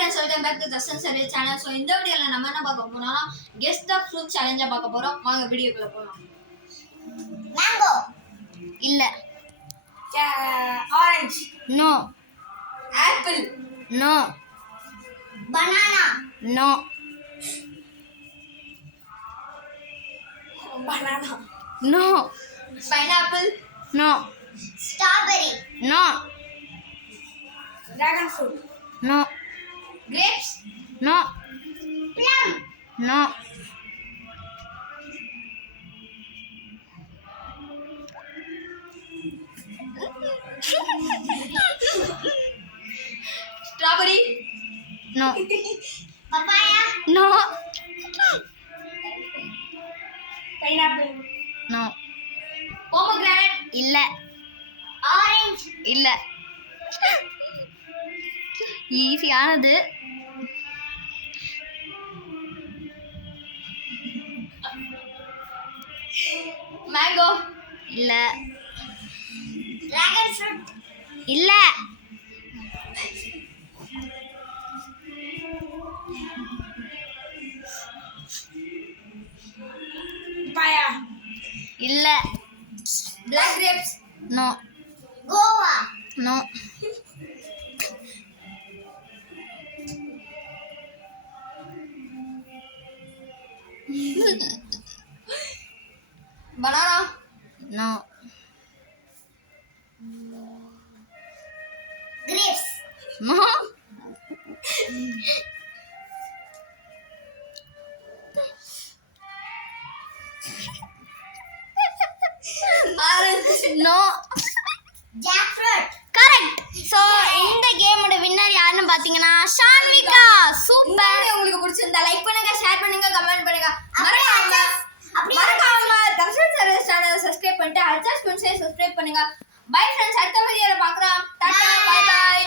friends, welcome back to Dastan Survey channel. So இந்த வீடியோல நம்ம என்ன பார்க்க போறோம்னா guess the fruit challenge பார்க்க போறோம். வாங்க வீடியோக்குள்ள போலாம். Mango. இல்ல. Orange. No. Apple. No. Banana. No. Banana. No. Pineapple. No. Strawberry. No. Dragon fruit. No. Grapes. No. Plum. No. Strawberry. No. Papaya. No. Pineapple. No. Pomegranate. இல்ல. Orange. இல்ல. ஈஸியானது. Mango. இல்ல. Dragon fruit. இல்ல. Papaya. இல்ல. Black grapes. No. Guava. No. Banana. No. Grapes. No. Orange. No. Jackfruit. Correct. So இந்த கேமோட winner யாருன்னு பாத்தீங்கன்னா ஷான்விகா. சூப்பர். உங்களுக்கு பிடிச்சிருந்தா லைக் பண்ணுங்க, ஷேர் பண்ணுங்க, கமெண்ட் பண்ணுங்க. மறக்காம தர்ஷன் சர்வீஸ் சேனலை சப்ஸ்கிரைப் பண்ணிட்டு அட்ஜஸ்ட்மெண்ட்ஸை சப்ஸ்கிரைப் பண்ணுங்க. பை ஃப்ரெண்ட்ஸ், அடுத்த வீடியோல பார்க்கலாம். டாடா, பை பை.